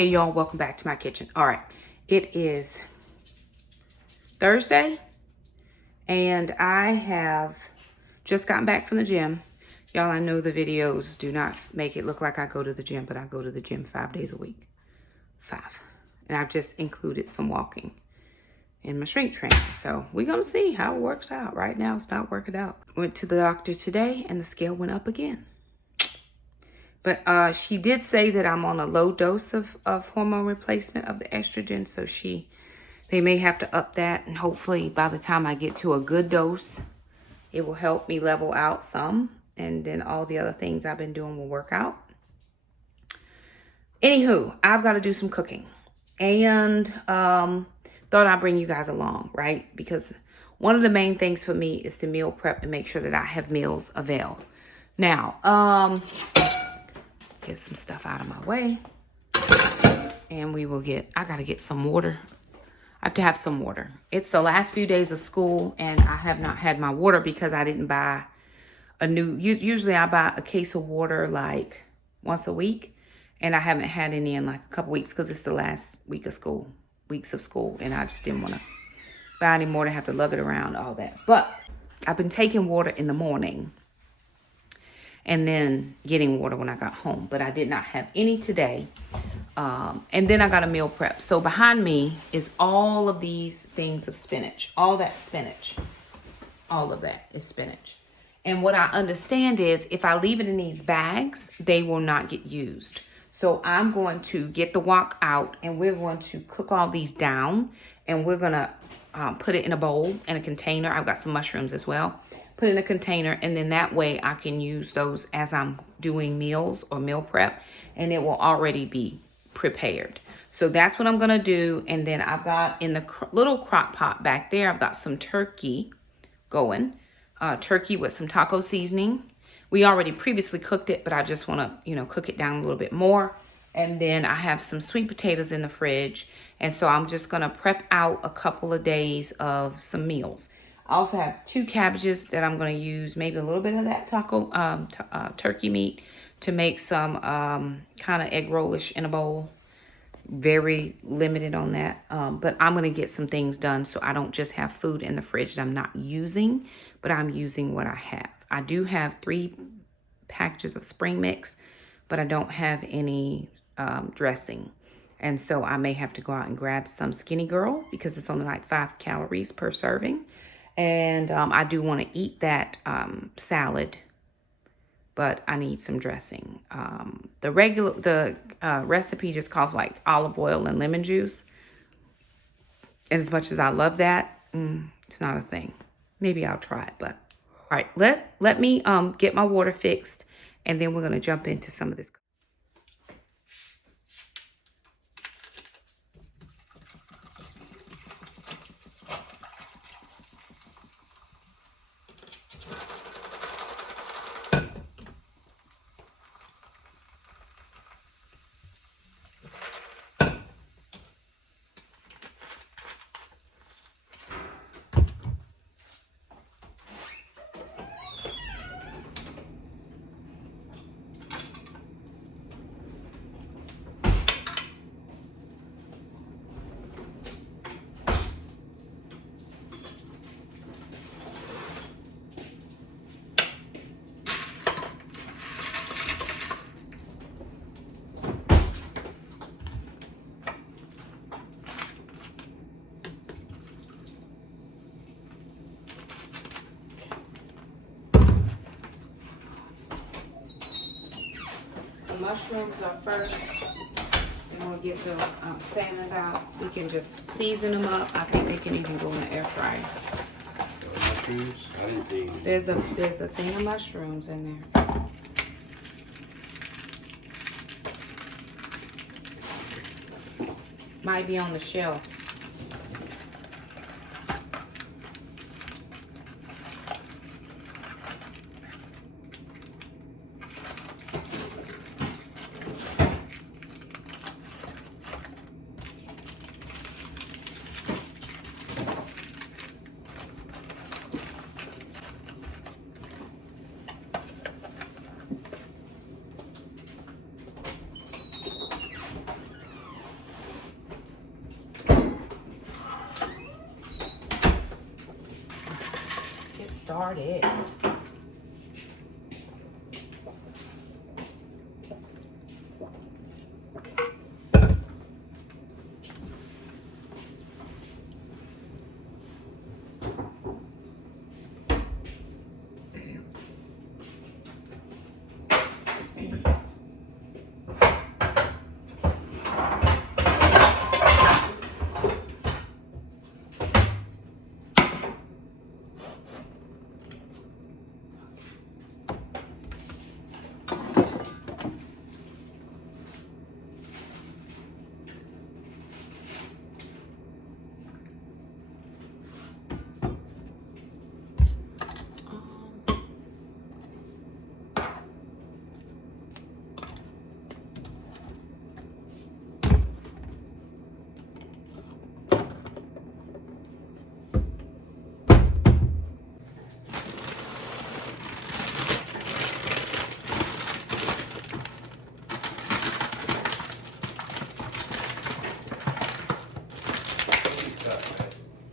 Hey y'all, welcome back to my kitchen. All right, it is Thursday and I have just gotten back from the gym. Y'all, I know the videos do not make it look like I go to the gym, but I go to the gym 5 days a week. 5. And I've just included some walking in my strength training. So we're gonna see how it works out. Right now it's not working out. Went to the doctor today and the scale went up again. But she did say that I'm on a low dose of hormone replacement of the estrogen. So they may have to up that. And hopefully by the time I get to a good dose, it will help me level out some. And then all the other things I've been doing will work out. Anywho, I've got to do some cooking. And thought I'd bring you guys along, right? Because one of the main things for me is to meal prep and make sure that I have meals available. Now, get some stuff out of my way and I gotta get some water. I have to have some water. It's the last few days of school and I have not had my water because I didn't buy usually I buy a case of water like once a week, and I haven't had any in like a couple weeks because it's the last weeks of school, and I just didn't want to buy any more to have to lug it around, all that. But I've been taking water in the morning and then getting water when I got home, but I did not have any today. And then I got a meal prep. So behind me is all of these things of spinach, all that spinach, all of that is spinach. And what I understand is if I leave it in these bags, they will not get used. So I'm going to get the wok out and we're going to cook all these down and we're going to put it in a bowl, in a container. I've got some mushrooms as well. Put it in a container, and then that way I can use those as I'm doing meals or meal prep, and it will already be prepared. So that's what I'm gonna do. And then I've got in the little crock pot back there, I've got some turkey going, turkey with some taco seasoning. We already previously cooked it, but I just wanna, cook it down a little bit more. And then I have some sweet potatoes in the fridge. And so I'm just gonna prep out a couple of days of some meals. I also have 2 cabbages that I'm going to use, maybe a little bit of that turkey meat to make some kind of egg rollish in a bowl. Very limited on that. But I'm going to get some things done so I don't just have food in the fridge that I'm not using, but I'm using what I have. I do have 3 packages of spring mix, but I don't have any dressing. And so I may have to go out and grab some Skinny Girl because it's only like 5 calories per serving. And I do want to eat that salad, but I need some dressing. The recipe just calls like olive oil and lemon juice. And as much as I love that, it's not a thing. Maybe I'll try it, but all right, let me get my water fixed, and then we're going to jump into some of this. Mushrooms are first, and we'll get those salmons out. We can just season them up. I think they can even go in the air fryer. Mushrooms? I didn't see any. There's a thing of mushrooms in there. Might be on the shelf. hard egg.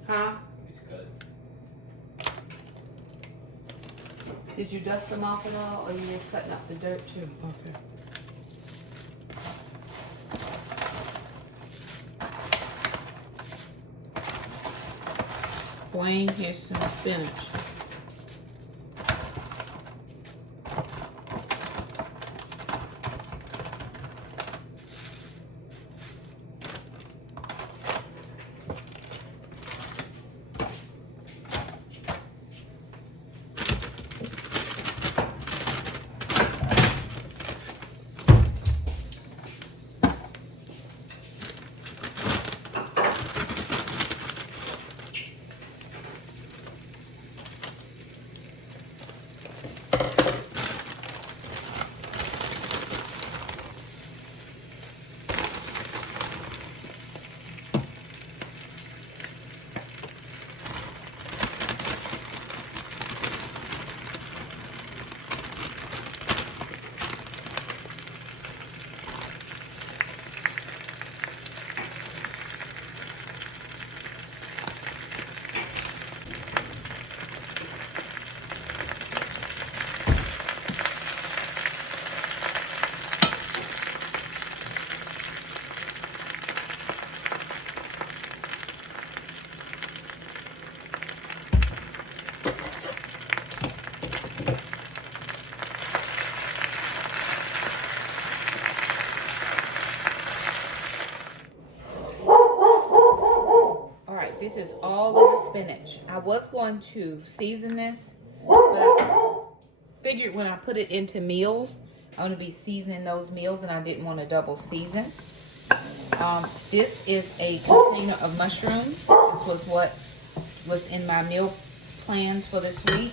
Huh? Did you dust them off at all, or you just cutting up the dirt too? Okay. Wayne, here's some spinach. This is all of the spinach. I was going to season this, but I figured when I put it into meals, I'm going to be seasoning those meals, and I didn't want to double season. This is a container of mushrooms. This was what was in my meal plans for this week.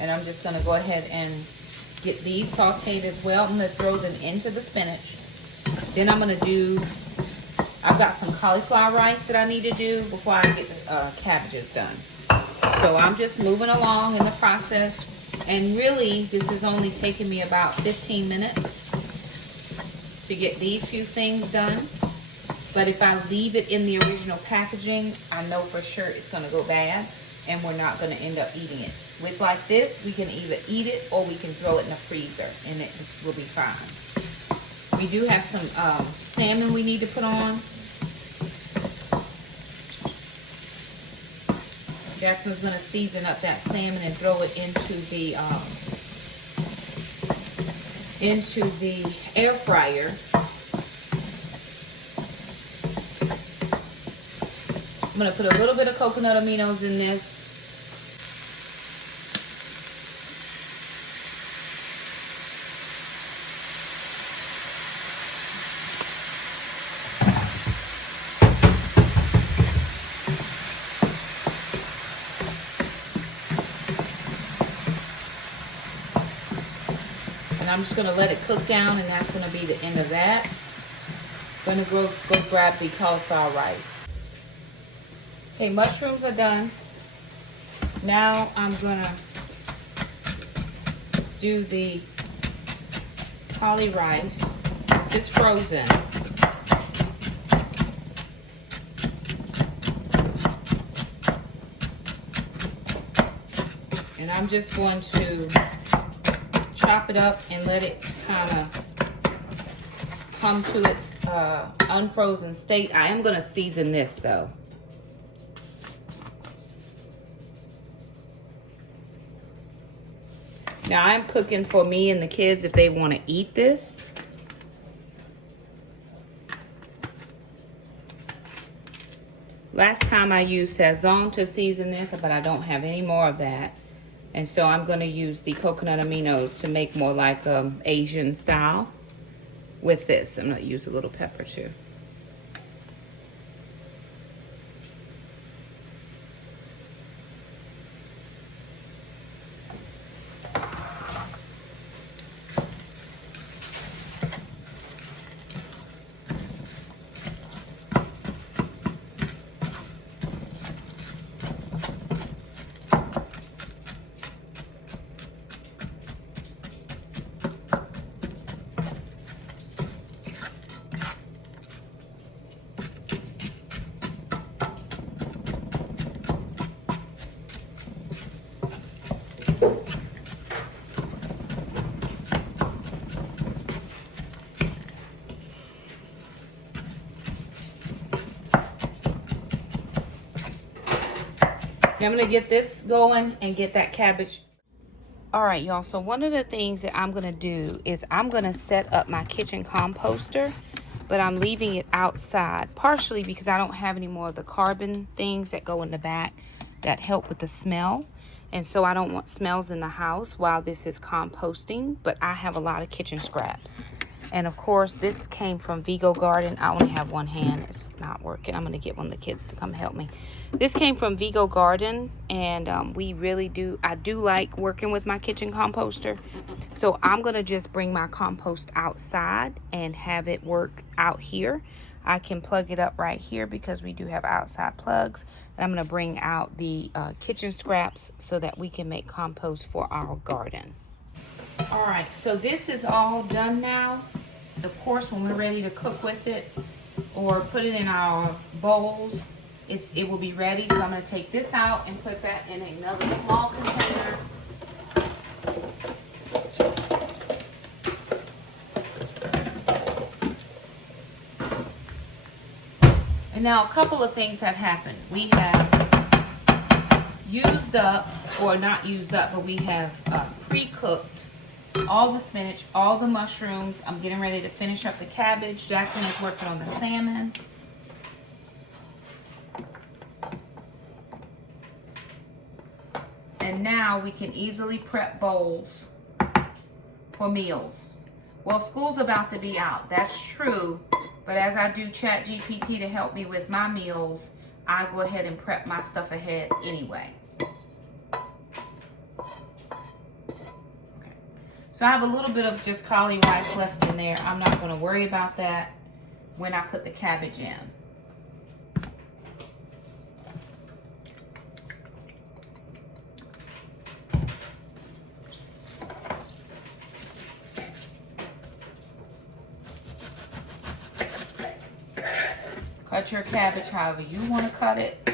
And I'm just going to go ahead and get these sauteed as well. I'm going to throw them into the spinach. Then I'm going to do... I've got some cauliflower rice that I need to do before I get the cabbages done. So I'm just moving along in the process. And really, this is only taking me about 15 minutes to get these few things done. But if I leave it in the original packaging, I know for sure it's going to go bad. And we're not going to end up eating it. With like this, we can either eat it or we can throw it in the freezer. And it will be fine. We do have some salmon we need to put on. Jackson's going to season up that salmon and throw it into the air fryer. I'm going to put a little bit of coconut aminos in this. I'm just going to let it cook down, and that's going to be the end of that. I'm going to go grab the cauliflower rice. Okay, mushrooms are done. Now I'm going to do the cauli rice. This is frozen. And I'm just going to chop it up and let it kind of come to its unfrozen state. I am going to season this though. Now I'm cooking for me and the kids if they want to eat this. Last time I used Sazon to season this, but I don't have any more of that. And so I'm going to use the coconut aminos to make more like Asian style with this. I'm going to use a little pepper too. I'm going to get this going and get that cabbage. All right, y'all. So one of the things that I'm going to do is I'm going to set up my kitchen composter, but I'm leaving it outside, partially because I don't have any more of the carbon things that go in the back that help with the smell. And so I don't want smells in the house while this is composting, but I have a lot of kitchen scraps. And of course, this came from Vigo Garden. I only have one hand. It's not working. I'm going to get one of the kids to come help me. This came from Vigo Garden, and I do like working with my kitchen composter. So I'm going to just bring my compost outside and have it work out here. I can plug it up right here because we do have outside plugs. And I'm going to bring out the kitchen scraps so that we can make compost for our garden. All right, so this is all done now. Of course, when we're ready to cook with it or put it in our bowls, it will be ready. So I'm going to take this out and put that in another small container. And now a couple of things have happened. We have used up, or not used up, but we have pre-cooked all the spinach, all the mushrooms. I'm getting ready to finish up the cabbage. Jackson is working on the salmon. And now we can easily prep bowls for meals. Well, school's about to be out. That's true. But as I do ChatGPT to help me with my meals, I go ahead and prep my stuff ahead anyway. So I have a little bit of just cauli rice left in there. I'm not going to worry about that when I put the cabbage in. Cut your cabbage however you want to cut it.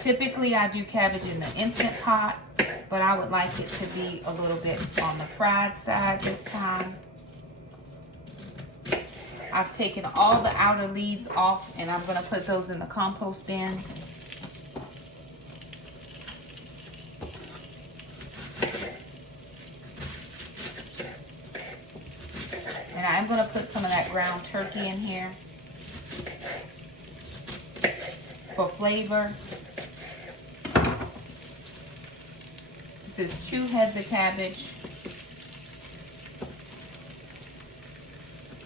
Typically I do cabbage in the Instant Pot, but I would like it to be a little bit on the fried side this time. I've taken all the outer leaves off and I'm going to put those in the compost bin. And I'm going to put some of that ground turkey in here for flavor. This is 2 heads of cabbage.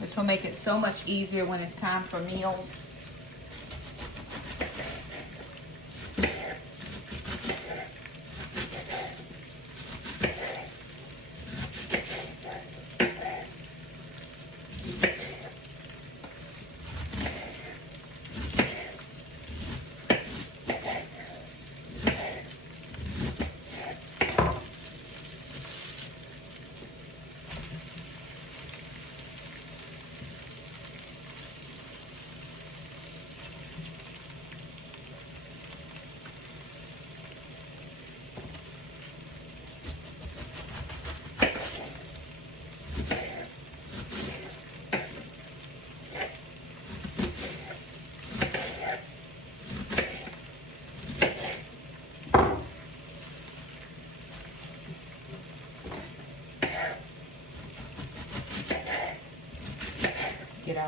This will make it so much easier when it's time for meals.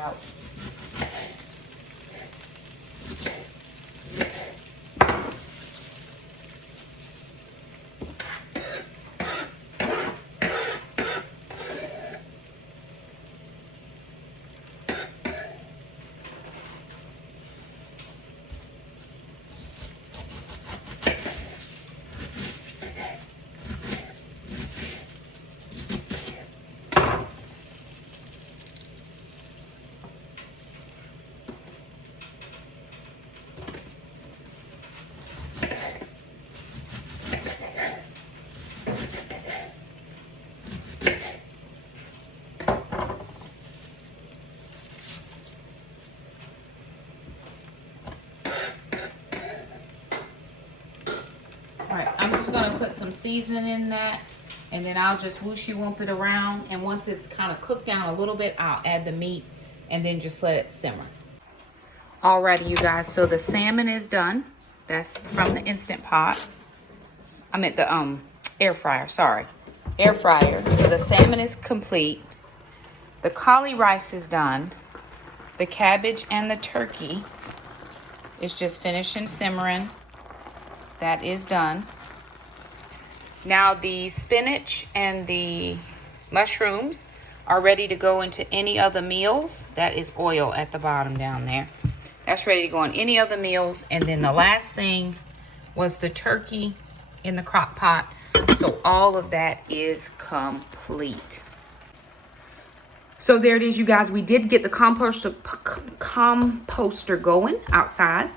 out. Alright, I'm just going to put some seasoning in that, and then I'll just whooshy-whoop it around, and once it's kind of cooked down a little bit, I'll add the meat and then just let it simmer. Alrighty, you guys, so the salmon is done. That's from the Instant Pot. I meant the air fryer, sorry. Air fryer. So the salmon is complete. The cauli rice is done. The cabbage and the turkey is just finishing simmering. That is done. Now the spinach and the mushrooms are ready to go into any other meals. That is oil at the bottom down there. That's ready to go on any other meals. And then the last thing was the turkey in the crock pot. So all of that is complete. So there it is, you guys. We did get the composter going outside.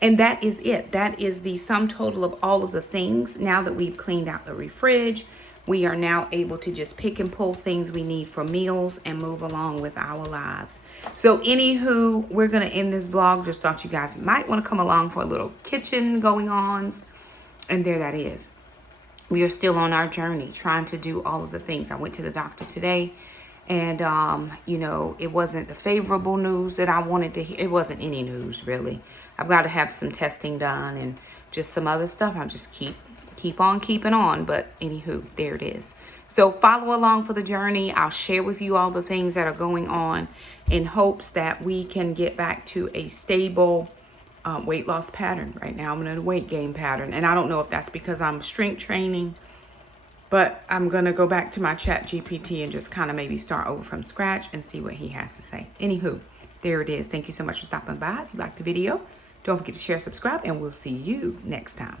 And that is it. That is the sum total of all of the things. Now that we've cleaned out the refrige, we are now able to just pick and pull things we need for meals and move along with our lives. So anywho, we're going to end this vlog. Just thought you guys might want to come along for a little kitchen going ons. And there that is. We are still on our journey trying to do all of the things. I went to the doctor today. And, you know, it wasn't the favorable news that I wanted to hear. It wasn't any news, really. I've got to have some testing done and just some other stuff. I just keep on keeping on. But anywho, there it is. So follow along for the journey. I'll share with you all the things that are going on in hopes that we can get back to a stable weight loss pattern. Right now, I'm in a weight gain pattern. And I don't know if that's because I'm strength training. But I'm going to go back to my chat GPT and just kind of maybe start over from scratch and see what he has to say. Anywho, there it is. Thank you so much for stopping by. If you liked the video, don't forget to share, subscribe, and we'll see you next time.